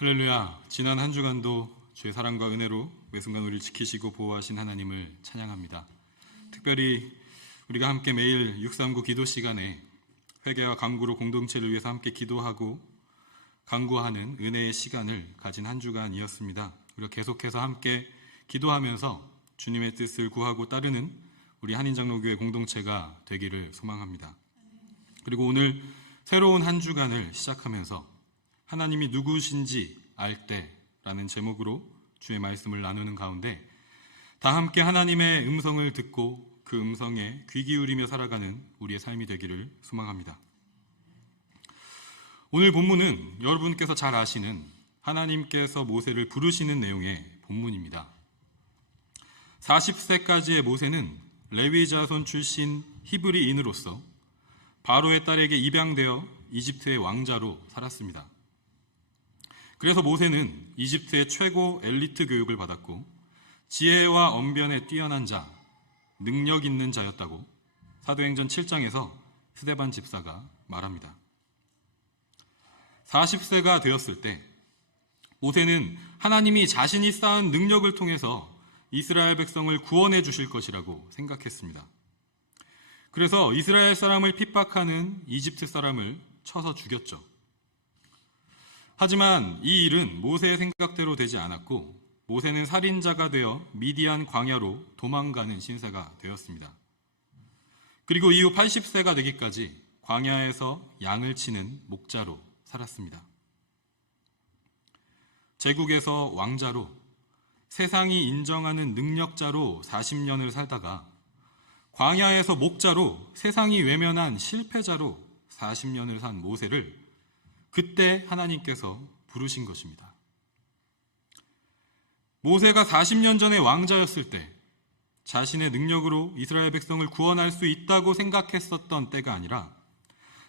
할렐루야. 지난 한 주간도 주의 사랑과 은혜로 매 순간 우리를 지키시고 보호하신 하나님을 찬양합니다. 특별히 우리가 함께 매일 639 기도 시간에 회개와 간구로 공동체를 위해서 함께 기도하고 간구하는 은혜의 시간을 가진 한 주간이었습니다. 우리가 계속해서 함께 기도하면서 주님의 뜻을 구하고 따르는 우리 한인장로교회 공동체가 되기를 소망합니다. 그리고 오늘 새로운 한 주간을 시작하면서 하나님이 누구신지 알 때라는 제목으로 주의 말씀을 나누는 가운데 다 함께 하나님의 음성을 듣고 그 음성에 귀 기울이며 살아가는 우리의 삶이 되기를 소망합니다. 오늘 본문은 여러분께서 잘 아시는 하나님께서 모세를 부르시는 내용의 본문입니다. 40세까지의 모세는 레위 자손 출신 히브리인으로서 바로의 딸에게 입양되어 이집트의 왕자로 살았습니다. 그래서 모세는 이집트의 최고 엘리트 교육을 받았고 지혜와 언변에 뛰어난 자, 능력 있는 자였다고 사도행전 7장에서 스데반 집사가 말합니다. 40세가 되었을 때 모세는 하나님이 자신이 쌓은 능력을 통해서 이스라엘 백성을 구원해 주실 것이라고 생각했습니다. 그래서 이스라엘 사람을 핍박하는 이집트 사람을 쳐서 죽였죠. 하지만 이 일은 모세의 생각대로 되지 않았고 모세는 살인자가 되어 미디안 광야로 도망가는 신세가 되었습니다. 그리고 이후 80세가 되기까지 광야에서 양을 치는 목자로 살았습니다. 제국에서 왕자로 세상이 인정하는 능력자로 40년을 살다가 광야에서 목자로 세상이 외면한 실패자로 40년을 산 모세를 그때 하나님께서 부르신 것입니다. 모세가 40년 전에 왕자였을 때 자신의 능력으로 이스라엘 백성을 구원할 수 있다고 생각했었던 때가 아니라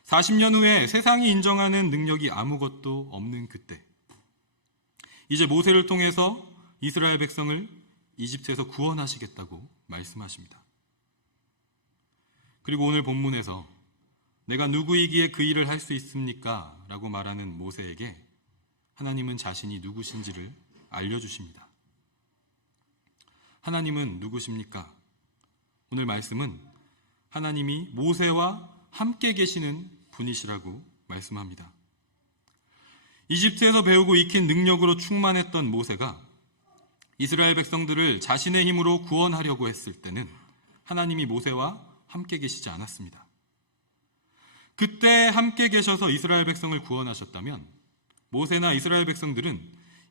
40년 후에 세상이 인정하는 능력이 아무것도 없는 그때 이제 모세를 통해서 이스라엘 백성을 이집트에서 구원하시겠다고 말씀하십니다. 그리고 오늘 본문에서 내가 누구이기에 그 일을 할 수 있습니까? 라고 말하는 모세에게 하나님은 자신이 누구신지를 알려주십니다. 하나님은 누구십니까? 오늘 말씀은 하나님이 모세와 함께 계시는 분이시라고 말씀합니다. 이집트에서 배우고 익힌 능력으로 충만했던 모세가 이스라엘 백성들을 자신의 힘으로 구원하려고 했을 때는 하나님이 모세와 함께 계시지 않았습니다. 그때 함께 계셔서 이스라엘 백성을 구원하셨다면 모세나 이스라엘 백성들은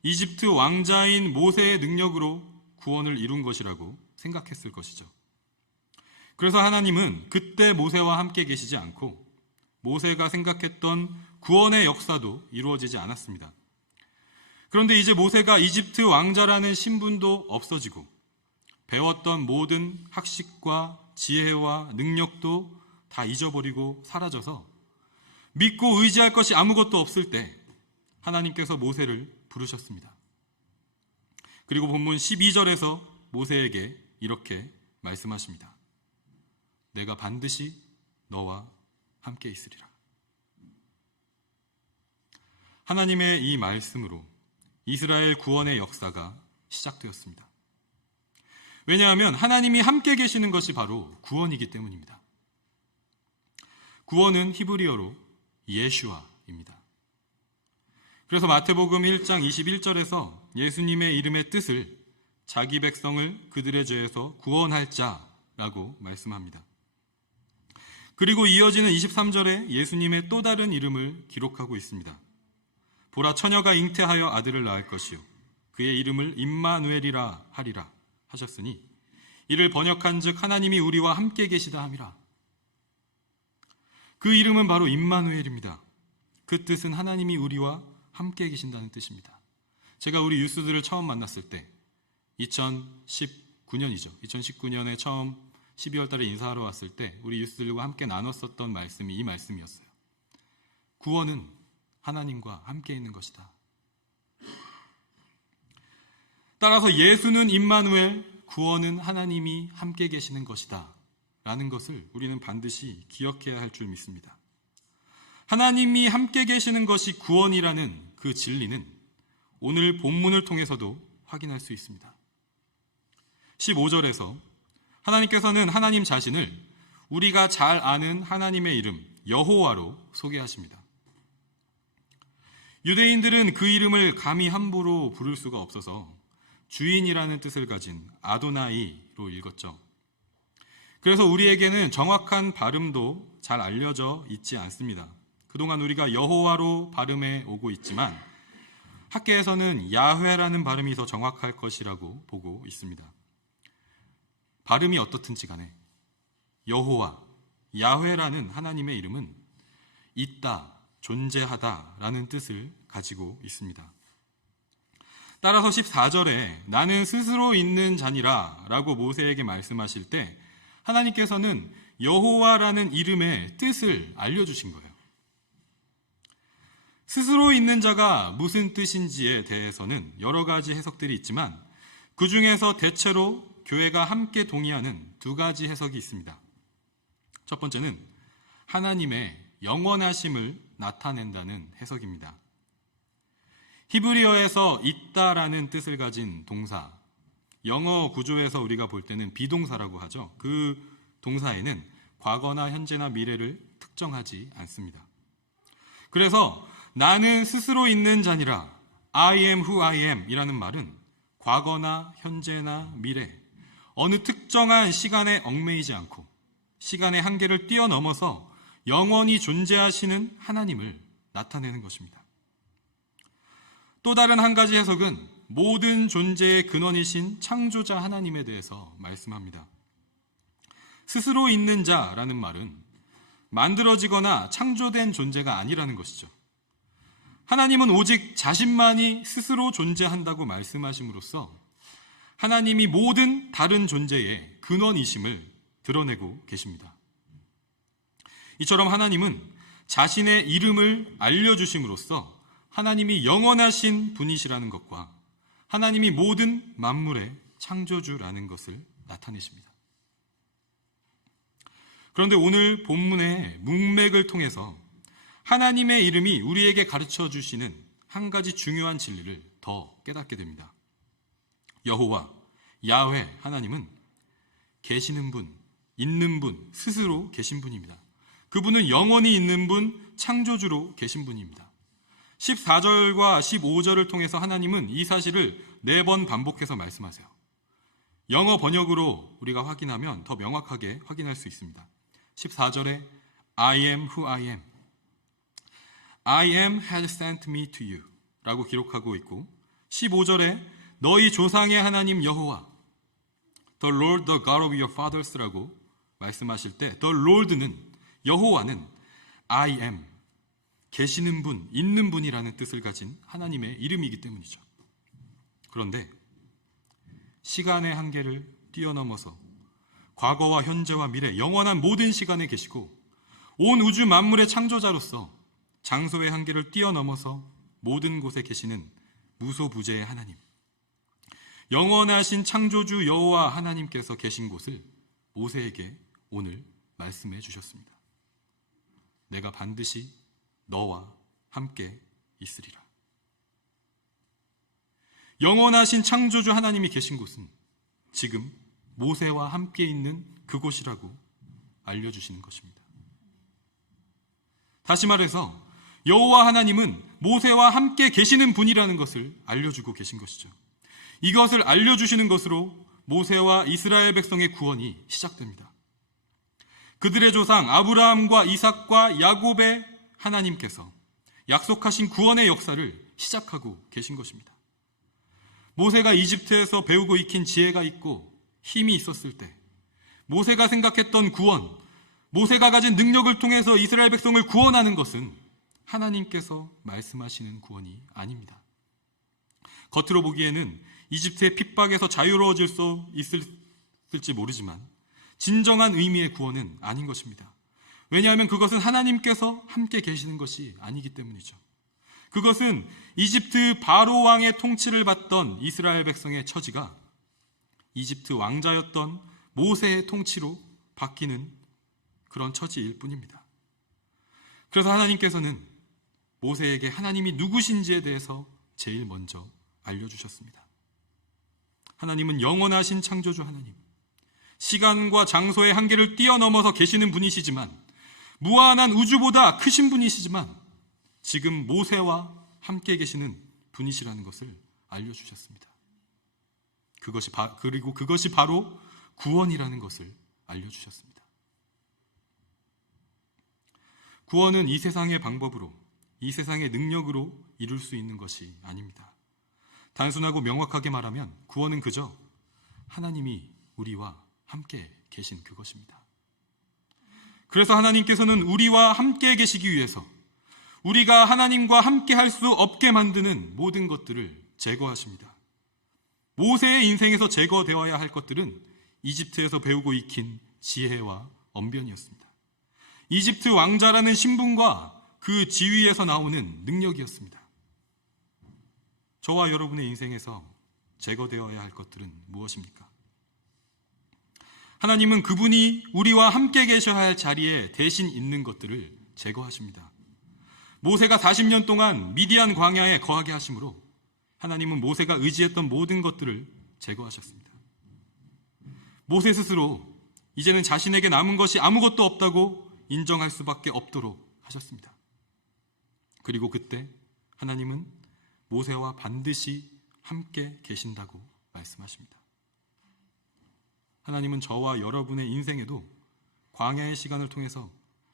이집트 왕자인 모세의 능력으로 구원을 이룬 것이라고 생각했을 것이죠. 그래서 하나님은 그때 모세와 함께 계시지 않고 모세가 생각했던 구원의 역사도 이루어지지 않았습니다. 그런데 이제 모세가 이집트 왕자라는 신분도 없어지고 배웠던 모든 학식과 지혜와 능력도 다 잊어버리고 사라져서 믿고 의지할 것이 아무것도 없을 때 하나님께서 모세를 부르셨습니다. 그리고 본문 12절에서 모세에게 이렇게 말씀하십니다. 내가 반드시 너와 함께 있으리라. 하나님의 이 말씀으로 이스라엘 구원의 역사가 시작되었습니다. 왜냐하면 하나님이 함께 계시는 것이 바로 구원이기 때문입니다. 구원은 히브리어로 예슈아입니다. 그래서 마태복음 1장 21절에서 예수님의 이름의 뜻을 자기 백성을 그들의 죄에서 구원할 자라고 말씀합니다. 그리고 이어지는 23절에 예수님의 또 다른 이름을 기록하고 있습니다. 보라, 처녀가 잉태하여 아들을 낳을 것이요 그의 이름을 임마누엘이라 하리라 하셨으니 이를 번역한즉 하나님이 우리와 함께 계시다 함이라. 그 이름은 바로 임마누엘입니다. 그 뜻은 하나님이 우리와 함께 계신다는 뜻입니다. 제가 우리 유스들을 처음 만났을 때 2019년이죠. 2019년에 처음 12월 달에 인사하러 왔을 때 우리 유스들과 함께 나눴었던 말씀이 이 말씀이었어요. 구원은 하나님과 함께 있는 것이다. 따라서 예수는 임마누엘, 구원은 하나님이 함께 계시는 것이다 라는 것을 우리는 반드시 기억해야 할 줄 믿습니다. 하나님이 함께 계시는 것이 구원이라는 그 진리는 오늘 본문을 통해서도 확인할 수 있습니다. 15절에서 하나님께서는 하나님 자신을 우리가 잘 아는 하나님의 이름 여호와로 소개하십니다. 유대인들은 그 이름을 감히 함부로 부를 수가 없어서 주인이라는 뜻을 가진 아도나이로 읽었죠. 그래서 우리에게는 정확한 발음도 잘 알려져 있지 않습니다. 그동안 우리가 여호와로 발음해 오고 있지만 학계에서는 야훼라는 발음이 더 정확할 것이라고 보고 있습니다. 발음이 어떻든지 간에 여호와, 야훼라는 하나님의 이름은 있다, 존재하다라는 뜻을 가지고 있습니다. 따라서 14절에 나는 스스로 있는 자니라 라고 모세에게 말씀하실 때 하나님께서는 여호와라는 이름의 뜻을 알려주신 거예요. 스스로 있는 자가 무슨 뜻인지에 대해서는 여러 가지 해석들이 있지만 그 중에서 대체로 교회가 함께 동의하는 두 가지 해석이 있습니다. 첫 번째는 하나님의 영원하심을 나타낸다는 해석입니다. 히브리어에서 있다라는 뜻을 가진 동사, 영어 구조에서 우리가 볼 때는 비동사라고 하죠. 그 동사에는 과거나 현재나 미래를 특정하지 않습니다. 그래서 나는 스스로 있는 자니라, I am who I am 이라는 말은 과거나 현재나 미래, 어느 특정한 시간에 얽매이지 않고 시간의 한계를 뛰어넘어서 영원히 존재하시는 하나님을 나타내는 것입니다. 또 다른 한 가지 해석은 모든 존재의 근원이신 창조자 하나님에 대해서 말씀합니다. 스스로 있는 자라는 말은 만들어지거나 창조된 존재가 아니라는 것이죠. 하나님은 오직 자신만이 스스로 존재한다고 말씀하심으로써 하나님이 모든 다른 존재의 근원이심을 드러내고 계십니다. 이처럼 하나님은 자신의 이름을 알려주심으로써 하나님이 영원하신 분이시라는 것과 하나님이 모든 만물의 창조주라는 것을 나타내십니다. 그런데 오늘 본문의 문맥을 통해서 하나님의 이름이 우리에게 가르쳐 주시는 한 가지 중요한 진리를 더 깨닫게 됩니다. 여호와, 야훼 하나님은 계시는 분, 있는 분, 스스로 계신 분입니다. 그분은 영원히 있는 분, 창조주로 계신 분입니다. 14절과 15절을 통해서 하나님은 이 사실을 4번 반복해서 말씀하세요. 영어 번역으로 우리가 확인하면 더 명확하게 확인할 수 있습니다. 14절에 I am who I am, I am has sent me to you 라고 기록하고 있고 15절에 너희 조상의 하나님 여호와, The Lord, the God of your fathers 라고 말씀하실 때 The Lord는, 여호와는 I am, 계시는 분, 있는 분이라는 뜻을 가진 하나님의 이름이기 때문이죠. 그런데 시간의 한계를 뛰어넘어서 과거와 현재와 미래, 영원한 모든 시간에 계시고 온 우주 만물의 창조자로서 장소의 한계를 뛰어넘어서 모든 곳에 계시는 무소부재의 하나님, 영원하신 창조주 여호와 하나님께서 계신 곳을 모세에게 오늘 말씀해 주셨습니다. 내가 반드시 너와 함께 있으리라. 영원하신 창조주 하나님이 계신 곳은 지금 모세와 함께 있는 그곳이라고 알려주시는 것입니다. 다시 말해서 여호와 하나님은 모세와 함께 계시는 분이라는 것을 알려주고 계신 것이죠. 이것을 알려주시는 것으로 모세와 이스라엘 백성의 구원이 시작됩니다. 그들의 조상 아브라함과 이삭과 야곱의 하나님께서 약속하신 구원의 역사를 시작하고 계신 것입니다. 모세가 이집트에서 배우고 익힌 지혜가 있고 힘이 있었을 때 모세가 생각했던 구원, 모세가 가진 능력을 통해서 이스라엘 백성을 구원하는 것은 하나님께서 말씀하시는 구원이 아닙니다. 겉으로 보기에는 이집트의 핍박에서 자유로워질 수 있을지 모르지만 진정한 의미의 구원은 아닌 것입니다. 왜냐하면 그것은 하나님께서 함께 계시는 것이 아니기 때문이죠. 그것은 이집트 바로 왕의 통치를 받던 이스라엘 백성의 처지가 이집트 왕자였던 모세의 통치로 바뀌는 그런 처지일 뿐입니다. 그래서 하나님께서는 모세에게 하나님이 누구신지에 대해서 제일 먼저 알려주셨습니다. 하나님은 영원하신 창조주 하나님, 시간과 장소의 한계를 뛰어넘어서 계시는 분이시지만, 무한한 우주보다 크신 분이시지만 지금 모세와 함께 계시는 분이시라는 것을 알려주셨습니다. 그리고 그것이 바로 구원이라는 것을 알려주셨습니다. 구원은 이 세상의 방법으로, 이 세상의 능력으로 이룰 수 있는 것이 아닙니다. 단순하고 명확하게 말하면 구원은 그저 하나님이 우리와 함께 계신 그것입니다. 그래서 하나님께서는 우리와 함께 계시기 위해서 우리가 하나님과 함께 할 수 없게 만드는 모든 것들을 제거하십니다. 모세의 인생에서 제거되어야 할 것들은 이집트에서 배우고 익힌 지혜와 언변이었습니다. 이집트 왕자라는 신분과 그 지위에서 나오는 능력이었습니다. 저와 여러분의 인생에서 제거되어야 할 것들은 무엇입니까? 하나님은 그분이 우리와 함께 계셔야 할 자리에 대신 있는 것들을 제거하십니다. 모세가 40년 동안 미디안 광야에 거하게 하심으로 하나님은 모세가 의지했던 모든 것들을 제거하셨습니다. 모세 스스로 이제는 자신에게 남은 것이 아무것도 없다고 인정할 수밖에 없도록 하셨습니다. 그리고 그때 하나님은 모세와 반드시 함께 계신다고 말씀하십니다. 하나님은 저와 여러분의 인생에도 광야의 시간을 통해서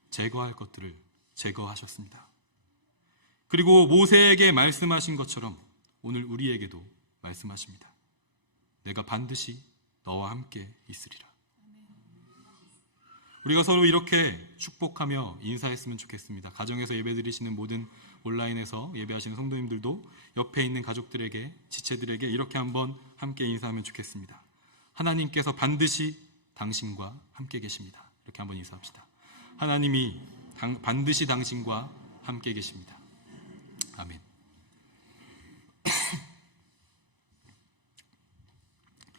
제거할 것들을 제거하셨습니다. 그리고 모세에게 말씀하신 것처럼 오늘 우리에게도 말씀하십니다. 내가 반드시 너와 함께 있으리라. 우리가 서로 이렇게 축복하며 인사했으면 좋겠습니다. 가정에서 예배드리시는 모든 온라인에서 예배하시는 성도님들도 옆에 있는 가족들에게, 지체들에게 이렇게 한번 함께 인사하면 좋겠습니다. 하나님께서 반드시 당신과 함께 계십니다. 이렇게 한번 인사합시다. 하나님이 반드시 당신과 함께 계십니다. 아멘.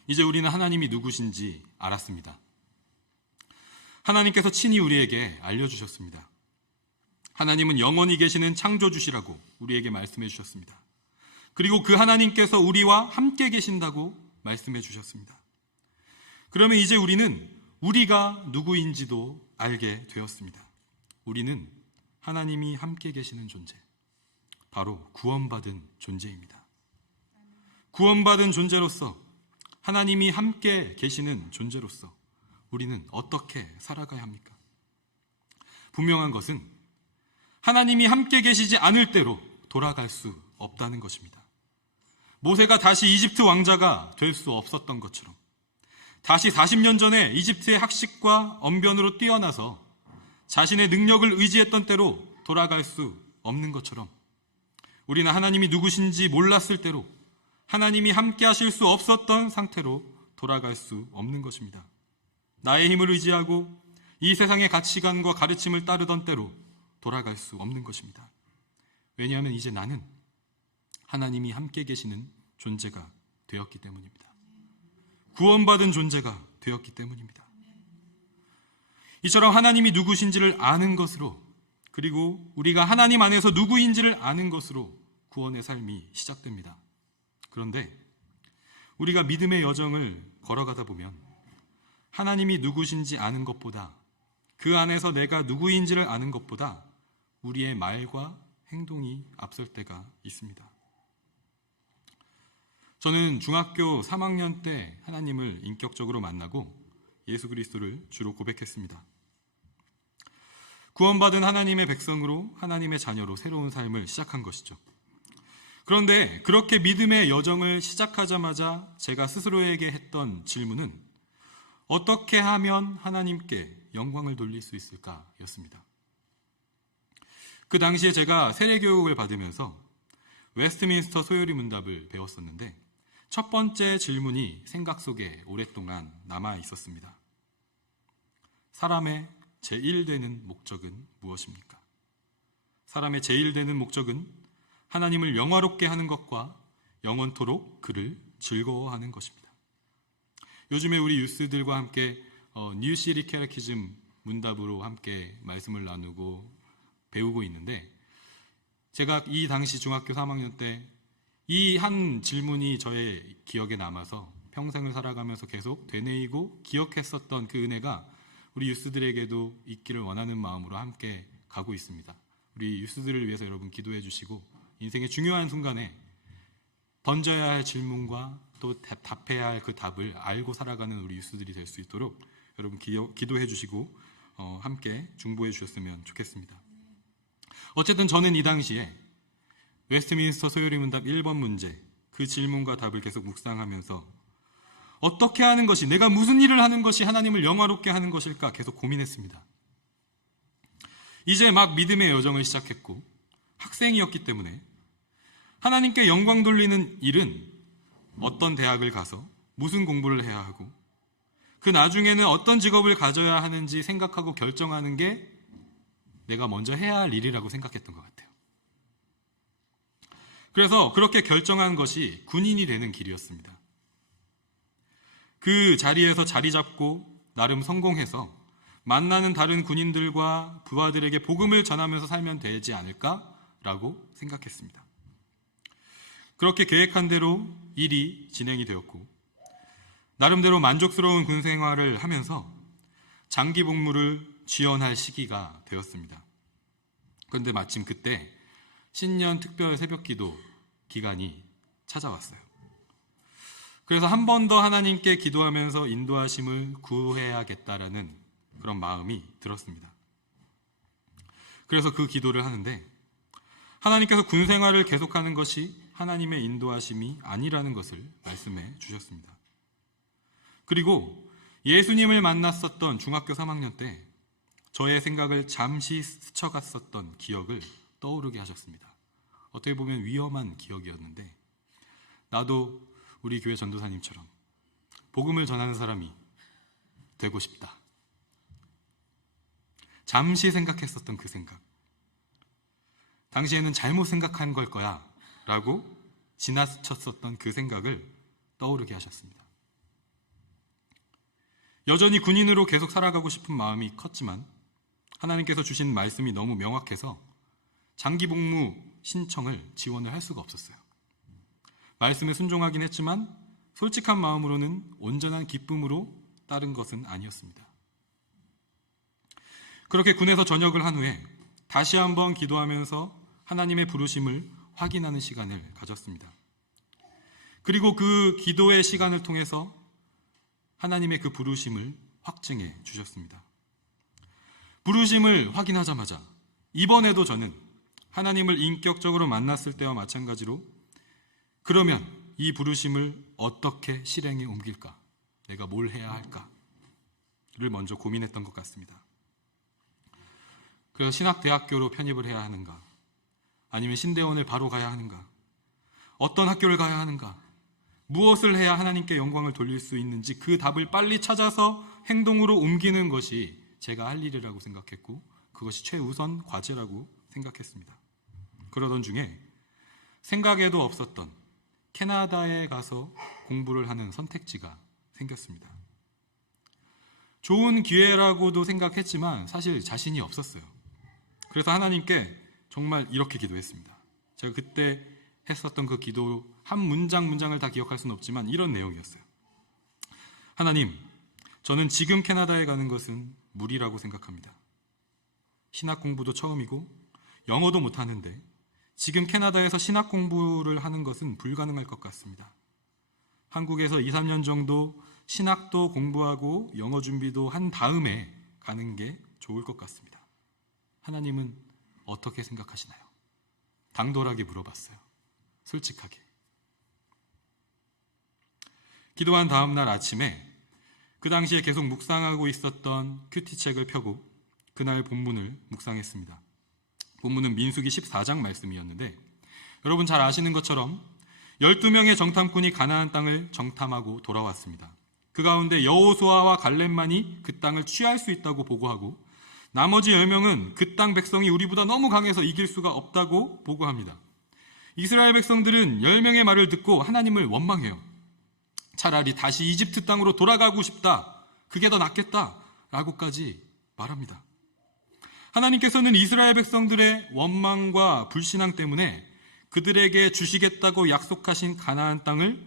이제 우리는 하나님이 누구신지 알았습니다. 하나님께서 친히 우리에게 알려주셨습니다. 하나님은 영원히 계시는 창조주시라고 우리에게 말씀해 주셨습니다. 그리고 그 하나님께서 우리와 함께 계신다고 말씀해 주셨습니다. 그러면 이제 우리는 우리가 누구인지도 알게 되었습니다. 우리는 하나님이 함께 계시는 존재, 바로 구원받은 존재입니다. 구원받은 존재로서, 하나님이 함께 계시는 존재로서 우리는 어떻게 살아가야 합니까? 분명한 것은 하나님이 함께 계시지 않을 때로 돌아갈 수 없다는 것입니다. 모세가 다시 이집트 왕자가 될 수 없었던 것처럼, 다시 40년 전에 이집트의 학식과 언변으로 뛰어나서 자신의 능력을 의지했던 때로 돌아갈 수 없는 것처럼, 우리는 하나님이 누구신지 몰랐을 때로 하나님이 함께 하실 수 없었던 상태로 돌아갈 수 없는 것입니다. 나의 힘을 의지하고 이 세상의 가치관과 가르침을 따르던 때로 돌아갈 수 없는 것입니다. 왜냐하면 이제 나는 하나님이 함께 계시는 존재가 되었기 때문입니다. 구원받은 존재가 되었기 때문입니다. 이처럼 하나님이 누구신지를 아는 것으로, 그리고 우리가 하나님 안에서 누구인지를 아는 것으로 구원의 삶이 시작됩니다. 그런데 우리가 믿음의 여정을 걸어가다 보면 하나님이 누구신지 아는 것보다, 그 안에서 내가 누구인지를 아는 것보다 우리의 말과 행동이 앞설 때가 있습니다. 저는 중학교 3학년 때 하나님을 인격적으로 만나고 예수 그리스도를 주로 고백했습니다. 구원받은 하나님의 백성으로, 하나님의 자녀로 새로운 삶을 시작한 것이죠. 그런데 그렇게 믿음의 여정을 시작하자마자 제가 스스로에게 했던 질문은 어떻게 하면 하나님께 영광을 돌릴 수 있을까? 였습니다. 그 당시에 제가 세례교육을 받으면서 웨스트민스터 소요리 문답을 배웠었는데 첫 번째 질문이 생각 속에 오랫동안 남아 있었습니다. 사람의 제1되는 목적은 무엇입니까? 사람의 제1되는 목적은 하나님을 영화롭게 하는 것과 영원토록 그를 즐거워하는 것입니다. 요즘에 우리 유스들과 함께 뉴시리 캐테키즘 문답으로 함께 말씀을 나누고 배우고 있는데, 제가 이 당시 중학교 3학년 때 이 한 질문이 저의 기억에 남아서 평생을 살아가면서 계속 되뇌이고 기억했었던 그 은혜가 우리 유스들에게도 있기를 원하는 마음으로 함께 가고 있습니다. 우리 유스들을 위해서 여러분 기도해 주시고 인생의 중요한 순간에 던져야 할 질문과 또 답해야 할 그 답을 알고 살아가는 우리 유스들이 될 수 있도록 여러분 기도해 주시고 함께 중보해 주셨으면 좋겠습니다. 어쨌든 저는 이 당시에 웨스트민스터 소요리문답 1번 문제 그 질문과 답을 계속 묵상하면서 어떻게 하는 것이, 내가 무슨 일을 하는 것이 하나님을 영화롭게 하는 것일까 계속 고민했습니다. 이제 막 믿음의 여정을 시작했고 학생이었기 때문에 하나님께 영광 돌리는 일은 어떤 대학을 가서 무슨 공부를 해야 하고 그 나중에는 어떤 직업을 가져야 하는지 생각하고 결정하는 게 내가 먼저 해야 할 일이라고 생각했던 것 같아요. 그래서 그렇게 결정한 것이 군인이 되는 길이었습니다. 그 자리에서 자리 잡고 나름 성공해서 만나는 다른 군인들과 부하들에게 복음을 전하면서 살면 되지 않을까라고 생각했습니다. 그렇게 계획한 대로 일이 진행이 되었고 나름대로 만족스러운 군 생활을 하면서 장기 복무를 지원할 시기가 되었습니다. 그런데 마침 그때 신년 특별 새벽기도 기간이 찾아왔어요. 그래서 한 번 더 하나님께 기도하면서 인도하심을 구해야겠다라는 그런 마음이 들었습니다. 그래서 그 기도를 하는데 하나님께서 군 생활을 계속하는 것이 하나님의 인도하심이 아니라는 것을 말씀해 주셨습니다. 그리고 예수님을 만났었던 중학교 3학년 때 저의 생각을 잠시 스쳐갔었던 기억을 떠오르게 하셨습니다. 어떻게 보면 위험한 기억이었는데 나도 우리 교회 전도사님처럼 복음을 전하는 사람이 되고 싶다. 잠시 생각했었던 그 생각. 당시에는 잘못 생각한 걸 거야 라고 지나쳤었던 그 생각을 떠오르게 하셨습니다. 여전히 군인으로 계속 살아가고 싶은 마음이 컸지만 하나님께서 주신 말씀이 너무 명확해서 장기 복무 신청을 지원을 할 수가 없었어요. 말씀에 순종하긴 했지만 솔직한 마음으로는 온전한 기쁨으로 따른 것은 아니었습니다. 그렇게 군에서 전역을 한 후에 다시 한번 기도하면서 하나님의 부르심을 확인하는 시간을 가졌습니다. 그리고 그 기도의 시간을 통해서 하나님의 그 부르심을 확증해 주셨습니다. 부르심을 확인하자마자 이번에도 저는 하나님을 인격적으로 만났을 때와 마찬가지로 그러면 이 부르심을 어떻게 실행에 옮길까? 내가 뭘 해야 할까를 먼저 고민했던 것 같습니다. 그래서 신학대학교로 편입을 해야 하는가? 아니면 신대원을 바로 가야 하는가? 어떤 학교를 가야 하는가? 무엇을 해야 하나님께 영광을 돌릴 수 있는지 그 답을 빨리 찾아서 행동으로 옮기는 것이 제가 할 일이라고 생각했고 그것이 최우선 과제라고 생각했습니다. 그러던 중에 생각에도 없었던 캐나다에 가서 공부를 하는 선택지가 생겼습니다. 좋은 기회라고도 생각했지만 사실 자신이 없었어요. 그래서 하나님께 정말 이렇게 기도했습니다. 제가 그때 했었던 그 기도 한 문장을 다 기억할 수는 없지만 이런 내용이었어요. 하나님, 저는 지금 캐나다에 가는 것은 무리라고 생각합니다. 신학 공부도 처음이고 영어도 못하는데 지금 캐나다에서 신학 공부를 하는 것은 불가능할 것 같습니다. 한국에서 2, 3년 정도 신학도 공부하고 영어 준비도 한 다음에 가는 게 좋을 것 같습니다. 하나님은 어떻게 생각하시나요? 당돌하게 물어봤어요. 솔직하게. 기도한 다음 날 아침에 그 당시에 계속 묵상하고 있었던 큐티책을 펴고 그날 본문을 묵상했습니다. 본문은 민수기 14장 말씀이었는데 여러분 잘 아시는 것처럼 12명의 정탐꾼이 가나안 땅을 정탐하고 돌아왔습니다. 그 가운데 여호수아와 갈렙만이 그 땅을 취할 수 있다고 보고하고 나머지 10명은 그 땅 백성이 우리보다 너무 강해서 이길 수가 없다고 보고합니다. 이스라엘 백성들은 10명의 말을 듣고 하나님을 원망해요. 차라리 다시 이집트 땅으로 돌아가고 싶다. 그게 더 낫겠다. 라고까지 말합니다. 하나님께서는 이스라엘 백성들의 원망과 불신앙 때문에 그들에게 주시겠다고 약속하신 가나안 땅을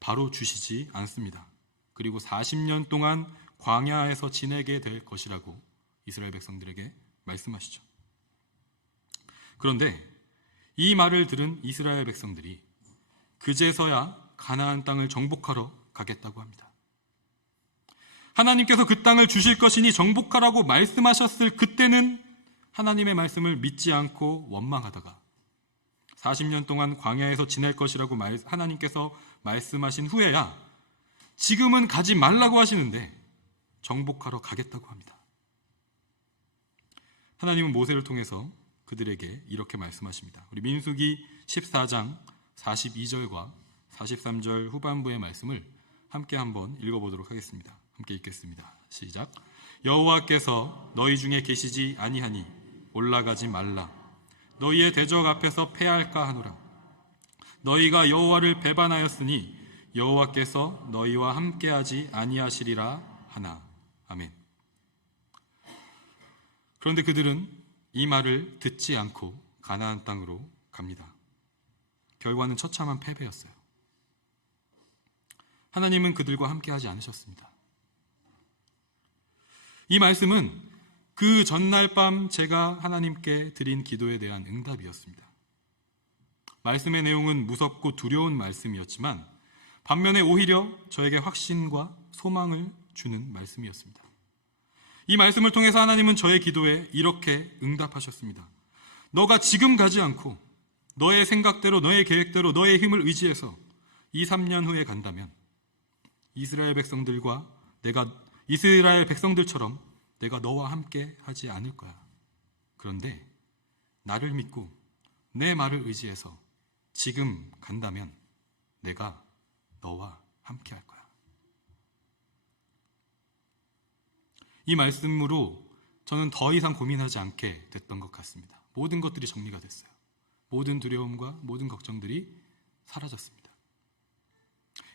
바로 주시지 않습니다. 그리고 40년 동안 광야에서 지내게 될 것이라고 이스라엘 백성들에게 말씀하시죠. 그런데 이 말을 들은 이스라엘 백성들이 그제서야 가나안 땅을 정복하러 가겠다고 합니다. 하나님께서 그 땅을 주실 것이니 정복하라고 말씀하셨을 그때는 하나님의 말씀을 믿지 않고 원망하다가 40년 동안 광야에서 지낼 것이라고 하나님께서 말씀하신 후에야 지금은 가지 말라고 하시는데 정복하러 가겠다고 합니다. 하나님은 모세를 통해서 그들에게 이렇게 말씀하십니다. 우리 민수기 14장 42절과 43절 후반부의 말씀을 함께 한번 읽어보도록 하겠습니다. 함께 읽겠습니다. 시작. 여호와께서 너희 중에 계시지 아니하니 올라가지 말라. 너희의 대적 앞에서 패할까 하노라. 너희가 여호와를 배반하였으니 여호와께서 너희와 함께하지 아니하시리라 하나. 아멘. 그런데 그들은 이 말을 듣지 않고 가나안 땅으로 갑니다. 결과는 처참한 패배였어요. 하나님은 그들과 함께하지 않으셨습니다. 이 말씀은 그 전날 밤 제가 하나님께 드린 기도에 대한 응답이었습니다. 말씀의 내용은 무섭고 두려운 말씀이었지만 반면에 오히려 저에게 확신과 소망을 주는 말씀이었습니다. 이 말씀을 통해서 하나님은 저의 기도에 이렇게 응답하셨습니다. 너가 지금 가지 않고 너의 생각대로, 너의 계획대로, 너의 힘을 의지해서 2, 3년 후에 간다면 이스라엘 백성들처럼 내가 너와 함께 하지 않을 거야. 그런데 나를 믿고 내 말을 의지해서 지금 간다면 내가 너와 함께 할 거야. 이 말씀으로 저는 더 이상 고민하지 않게 됐던 것 같습니다. 모든 것들이 정리가 됐어요. 모든 두려움과 모든 걱정들이 사라졌습니다.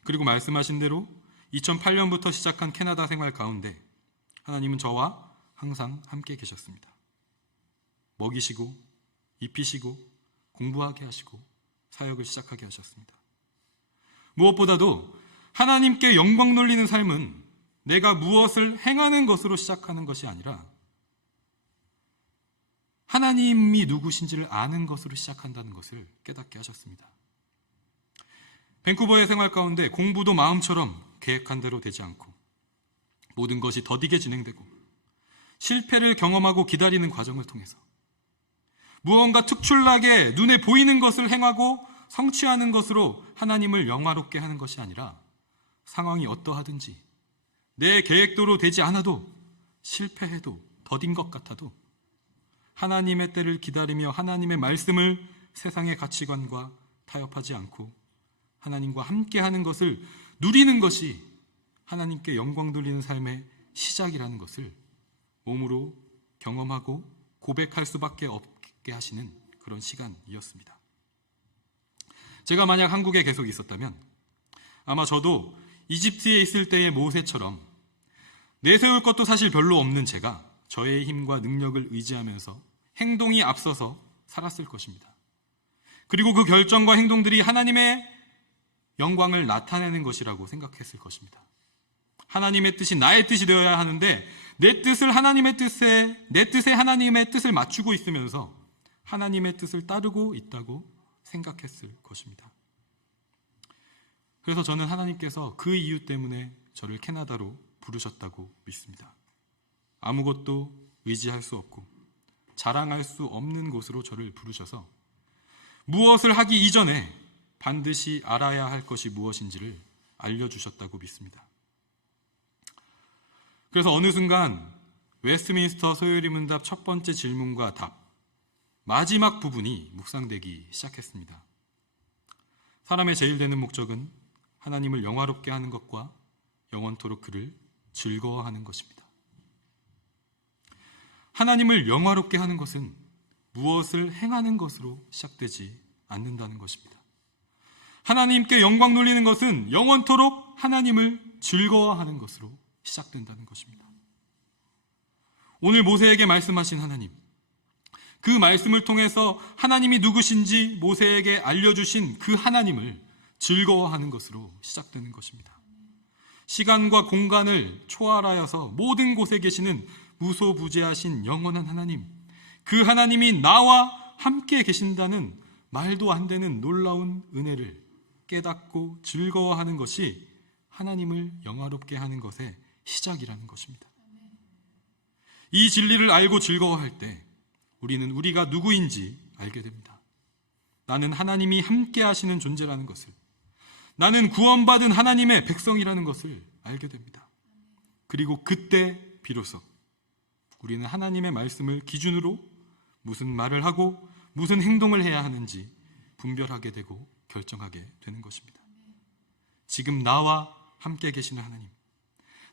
그리고 말씀하신 대로 2008년부터 시작한 캐나다 생활 가운데 하나님은 저와 항상 함께 계셨습니다. 먹이시고 입히시고 공부하게 하시고 사역을 시작하게 하셨습니다. 무엇보다도 하나님께 영광 돌리는 삶은 내가 무엇을 행하는 것으로 시작하는 것이 아니라 하나님이 누구신지를 아는 것으로 시작한다는 것을 깨닫게 하셨습니다. 밴쿠버의 생활 가운데 공부도 마음처럼 계획한 대로 되지 않고 모든 것이 더디게 진행되고 실패를 경험하고 기다리는 과정을 통해서 무언가 특출나게 눈에 보이는 것을 행하고 성취하는 것으로 하나님을 영화롭게 하는 것이 아니라 상황이 어떠하든지 내 계획대로 되지 않아도 실패해도 더딘 것 같아도 하나님의 때를 기다리며 하나님의 말씀을 세상의 가치관과 타협하지 않고 하나님과 함께하는 것을 누리는 것이 하나님께 영광 돌리는 삶의 시작이라는 것을 몸으로 경험하고 고백할 수밖에 없게 하시는 그런 시간이었습니다. 제가 만약 한국에 계속 있었다면 아마 저도 이집트에 있을 때의 모세처럼 내세울 것도 사실 별로 없는 제가 저의 힘과 능력을 의지하면서 행동이 앞서서 살았을 것입니다. 그리고 그 결정과 행동들이 하나님의 영광을 나타내는 것이라고 생각했을 것입니다. 하나님의 뜻이 나의 뜻이 되어야 하는데 내 뜻에 하나님의 뜻을 맞추고 있으면서 하나님의 뜻을 따르고 있다고 생각했을 것입니다. 그래서 저는 하나님께서 그 이유 때문에 저를 캐나다로 부르셨다고 믿습니다. 아무것도 의지할 수 없고 자랑할 수 없는 곳으로 저를 부르셔서 무엇을 하기 이전에 반드시 알아야 할 것이 무엇인지를 알려주셨다고 믿습니다. 그래서 어느 순간 웨스트민스터 소요리 문답 첫 번째 질문과 답 마지막 부분이 묵상되기 시작했습니다. 사람의 제일 되는 목적은 하나님을 영화롭게 하는 것과 영원토록 그를 즐거워하는 것입니다. 하나님을 영화롭게 하는 것은 무엇을 행하는 것으로 시작되지 않는다는 것입니다. 하나님께 영광 돌리는 것은 영원토록 하나님을 즐거워하는 것으로 시작된다는 것입니다. 오늘 모세에게 말씀하신 하나님, 그 말씀을 통해서 하나님이 누구신지 모세에게 알려주신 그 하나님을 즐거워하는 것으로 시작되는 것입니다. 시간과 공간을 초월하여서 모든 곳에 계시는 무소부재하신 영원한 하나님, 그 하나님이 나와 함께 계신다는 말도 안 되는 놀라운 은혜를 깨닫고 즐거워하는 것이 하나님을 영화롭게 하는 것의 시작이라는 것입니다. 이 진리를 알고 즐거워할 때 우리는 우리가 누구인지 알게 됩니다. 나는 하나님이 함께 하시는 존재라는 것을, 나는 구원받은 하나님의 백성이라는 것을 알게 됩니다. 그리고 그때 비로소 우리는 하나님의 말씀을 기준으로 무슨 말을 하고 무슨 행동을 해야 하는지 분별하게 되고 결정하게 되는 것입니다. 지금 나와 함께 계시는 하나님,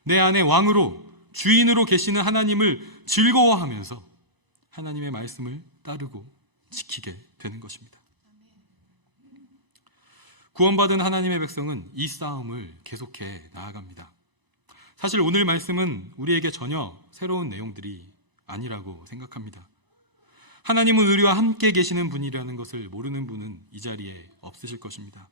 내 안에 왕으로 주인으로 계시는 하나님을 즐거워하면서 하나님의 말씀을 따르고 지키게 되는 것입니다. 구원받은 하나님의 백성은 이 싸움을 계속해 나아갑니다. 사실 오늘 말씀은 우리에게 전혀 새로운 내용들이 아니라고 생각합니다. 하나님은 우리와 함께 계시는 분이라는 것을 모르는 분은 이 자리에 없으실 것입니다.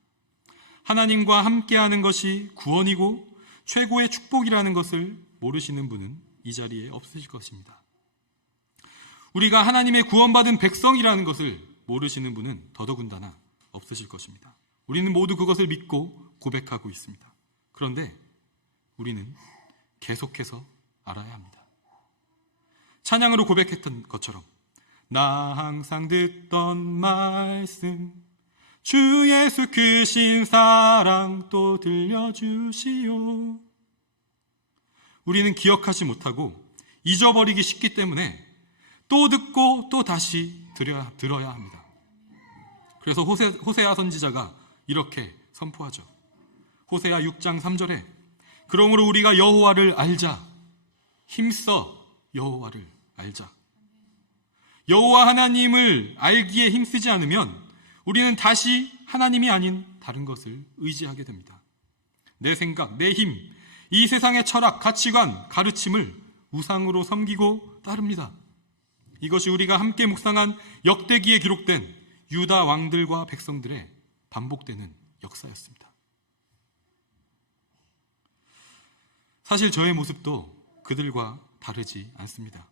하나님과 함께하는 것이 구원이고 최고의 축복이라는 것을 모르시는 분은 이 자리에 없으실 것입니다. 우리가 하나님의 구원받은 백성이라는 것을 모르시는 분은 더더군다나 없으실 것입니다. 우리는 모두 그것을 믿고 고백하고 있습니다. 그런데 우리는 계속해서 알아야 합니다. 찬양으로 고백했던 것처럼 나 항상 듣던 말씀, 주 예수 크신 사랑 또 들려주시오. 우리는 기억하지 못하고 잊어버리기 쉽기 때문에 또 듣고 또 다시 들어야 합니다. 그래서 호세아 선지자가 이렇게 선포하죠. 호세아 6장 3절에 그러므로 우리가 여호와를 알자, 힘써 여호와를 알자. 여호와 하나님을 알기에 힘쓰지 않으면 우리는 다시 하나님이 아닌 다른 것을 의지하게 됩니다. 내 생각, 내 힘, 이 세상의 철학, 가치관, 가르침을 우상으로 섬기고 따릅니다. 이것이 우리가 함께 묵상한 역대기에 기록된 유다 왕들과 백성들의 반복되는 역사였습니다. 사실 저의 모습도 그들과 다르지 않습니다.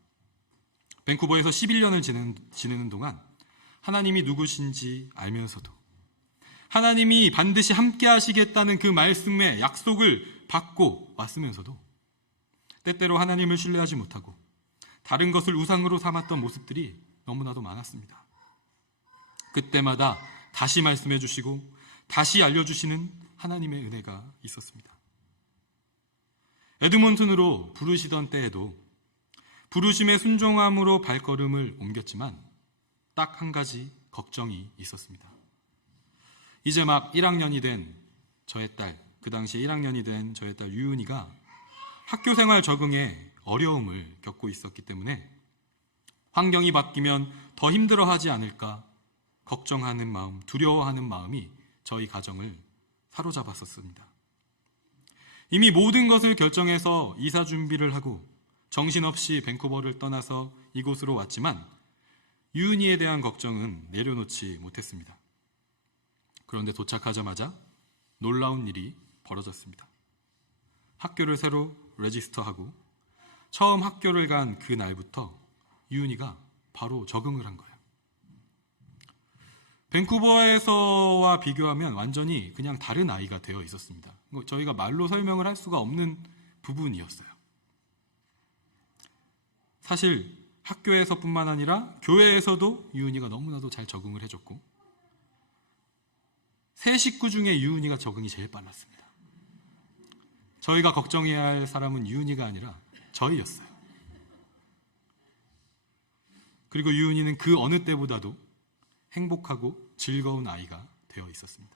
밴쿠버에서 11년을 지내는 동안 하나님이 누구신지 알면서도 하나님이 반드시 함께 하시겠다는 그 말씀의 약속을 받고 왔으면서도 때때로 하나님을 신뢰하지 못하고 다른 것을 우상으로 삼았던 모습들이 너무나도 많았습니다. 그때마다 다시 말씀해 주시고 다시 알려주시는 하나님의 은혜가 있었습니다. 에드몬튼으로 부르시던 때에도 부르심에 순종함으로 발걸음을 옮겼지만 딱 한 가지 걱정이 있었습니다. 이제 막 1학년이 된 저의 딸, 그 당시에 1학년이 된 저의 딸 유은이가 학교 생활 적응에 어려움을 겪고 있었기 때문에 환경이 바뀌면 더 힘들어하지 않을까 걱정하는 마음, 두려워하는 마음이 저희 가정을 사로잡았었습니다. 이미 모든 것을 결정해서 이사 준비를 하고 정신없이 밴쿠버를 떠나서 이곳으로 왔지만 유은이에 대한 걱정은 내려놓지 못했습니다. 그런데 도착하자마자 놀라운 일이 벌어졌습니다. 학교를 새로 레지스터하고 처음 학교를 간 그 날부터 유은이가 바로 적응을 한 거예요. 밴쿠버에서와 비교하면 완전히 그냥 다른 아이가 되어 있었습니다. 저희가 말로 설명을 할 수가 없는 부분이었어요. 사실 학교에서뿐만 아니라 교회에서도 유은이가 너무나도 잘 적응을 해줬고 세 식구 중에 유은이가 적응이 제일 빨랐습니다. 저희가 걱정해야 할 사람은 유은이가 아니라 저희였어요. 그리고 유은이는 그 어느 때보다도 행복하고 즐거운 아이가 되어 있었습니다.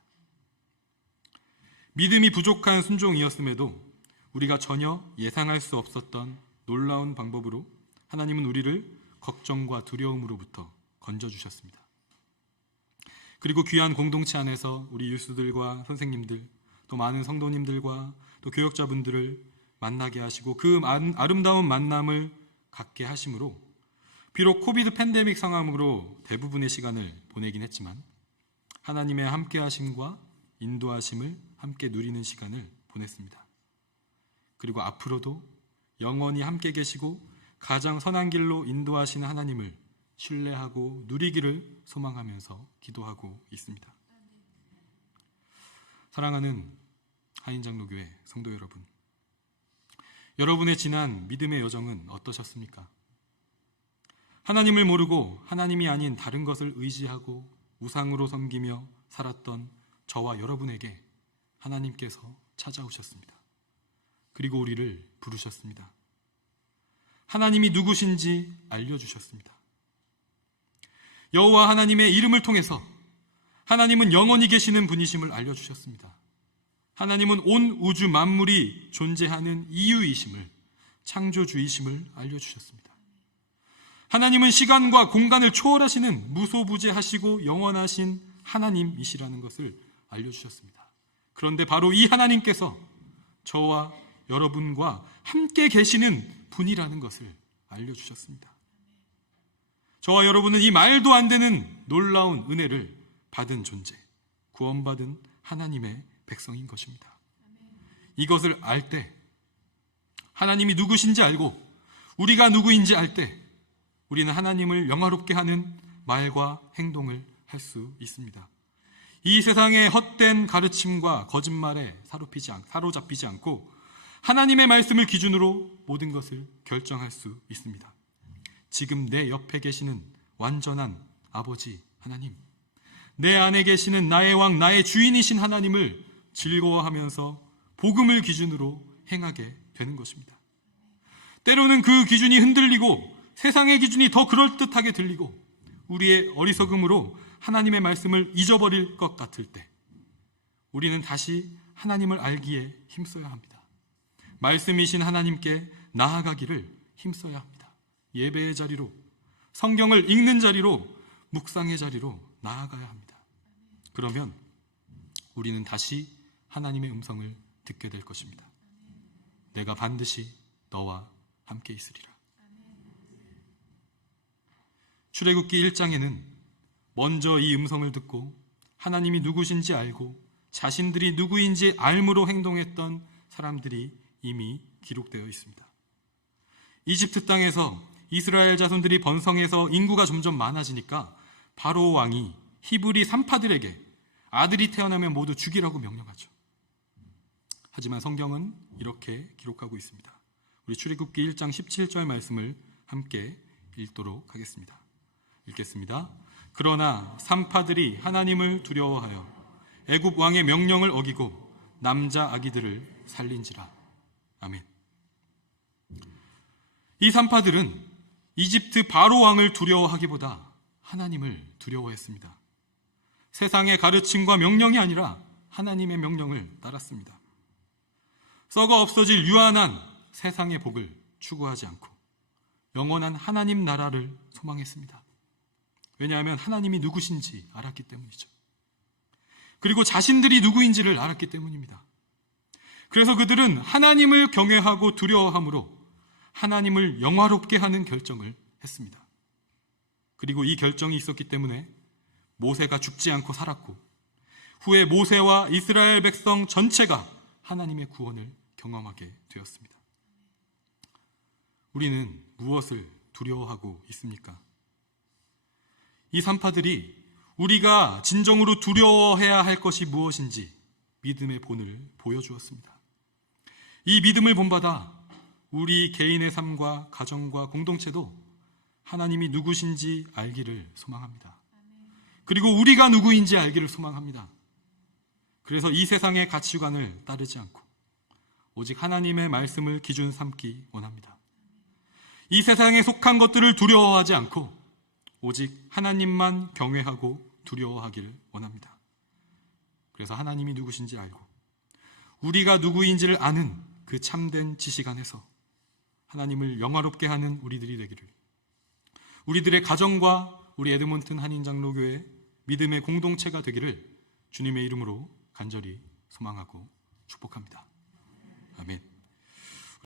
믿음이 부족한 순종이었음에도 우리가 전혀 예상할 수 없었던 놀라운 방법으로 하나님은 우리를 걱정과 두려움으로부터 건져주셨습니다. 그리고 귀한 공동체 안에서 우리 유수들과 선생님들, 또 많은 성도님들과 또 교역자분들을 만나게 하시고 그 아름다운 만남을 갖게 하심으로 비록 코비드 팬데믹 상황으로 대부분의 시간을 보내긴 했지만 하나님의 함께하심과 인도하심을 함께 누리는 시간을 보냈습니다. 그리고 앞으로도 영원히 함께 계시고 가장 선한 길로 인도하시는 하나님을 신뢰하고 누리기를 소망하면서 기도하고 있습니다. 사랑하는 한인장로교회 성도 여러분, 여러분의 지난 믿음의 여정은 어떠셨습니까? 하나님을 모르고 하나님이 아닌 다른 것을 의지하고 우상으로 섬기며 살았던 저와 여러분에게 하나님께서 찾아오셨습니다. 그리고 우리를 부르셨습니다. 하나님이 누구신지 알려주셨습니다. 여호와 하나님의 이름을 통해서 하나님은 영원히 계시는 분이심을 알려주셨습니다. 하나님은 온 우주 만물이 존재하는 이유이심을, 창조주이심을 알려주셨습니다. 하나님은 시간과 공간을 초월하시는 무소부재하시고 영원하신 하나님이시라는 것을 알려주셨습니다. 그런데 바로 이 하나님께서 저와 여러분과 함께 계시는 분이라는 것을 알려주셨습니다. 저와 여러분은 이 말도 안 되는 놀라운 은혜를 받은 존재, 구원받은 하나님의 백성인 것입니다. 이것을 알 때, 하나님이 누구신지 알고 우리가 누구인지 알 때 우리는 하나님을 영화롭게 하는 말과 행동을 할 수 있습니다. 이 세상의 헛된 가르침과 거짓말에 사로잡히지 않고 하나님의 말씀을 기준으로 모든 것을 결정할 수 있습니다. 지금 내 옆에 계시는 완전한 아버지 하나님, 내 안에 계시는 나의 왕, 나의 주인이신 하나님을 즐거워하면서 복음을 기준으로 행하게 되는 것입니다. 때로는 그 기준이 흔들리고 세상의 기준이 더 그럴듯하게 들리고 우리의 어리석음으로 하나님의 말씀을 잊어버릴 것 같을 때 우리는 다시 하나님을 알기에 힘써야 합니다. 말씀이신 하나님께 나아가기를 힘써야 합니다. 예배의 자리로, 성경을 읽는 자리로, 묵상의 자리로 나아가야 합니다. 그러면 우리는 다시 하나님의 음성을 듣게 될 것입니다. 내가 반드시 너와 함께 있으리라. 출애굽기 1장에는 먼저 이 음성을 듣고 하나님이 누구신지 알고 자신들이 누구인지 알므로 행동했던 사람들이 이미 기록되어 있습니다. 이집트 땅에서 이스라엘 자손들이 번성해서 인구가 점점 많아지니까 바로 왕이 히브리 산파들에게 아들이 태어나면 모두 죽이라고 명령하죠. 하지만 성경은 이렇게 기록하고 있습니다. 우리 출애굽기 1장 17절 말씀을 함께 읽도록 하겠습니다. 읽겠습니다. 그러나 산파들이 하나님을 두려워하여 애굽 왕의 명령을 어기고 남자 아기들을 살린지라. 아멘. 이 산파들은 이집트 바로 왕을 두려워하기보다 하나님을 두려워했습니다. 세상의 가르침과 명령이 아니라 하나님의 명령을 따랐습니다. 썩어 없어질 유한한 세상의 복을 추구하지 않고 영원한 하나님 나라를 소망했습니다. 왜냐하면 하나님이 누구신지 알았기 때문이죠. 그리고 자신들이 누구인지를 알았기 때문입니다. 그래서 그들은 하나님을 경외하고 두려워함으로 하나님을 영화롭게 하는 결정을 했습니다. 그리고 이 결정이 있었기 때문에 모세가 죽지 않고 살았고 후에 모세와 이스라엘 백성 전체가 하나님의 구원을 경험하게 되었습니다. 우리는 무엇을 두려워하고 있습니까? 이 산파들이 우리가 진정으로 두려워해야 할 것이 무엇인지 믿음의 본을 보여주었습니다. 이 믿음을 본받아 우리 개인의 삶과 가정과 공동체도 하나님이 누구신지 알기를 소망합니다. 그리고 우리가 누구인지 알기를 소망합니다. 그래서 이 세상의 가치관을 따르지 않고 오직 하나님의 말씀을 기준 삼기 원합니다. 이 세상에 속한 것들을 두려워하지 않고 오직 하나님만 경외하고 두려워하기를 원합니다. 그래서 하나님이 누구신지 알고 우리가 누구인지를 아는 그 참된 지식 안에서 하나님을 영화롭게 하는 우리들이 되기를, 우리들의 가정과 우리 에드몬튼 한인장로교회 믿음의 공동체가 되기를 주님의 이름으로 간절히 소망하고 축복합니다. 아멘.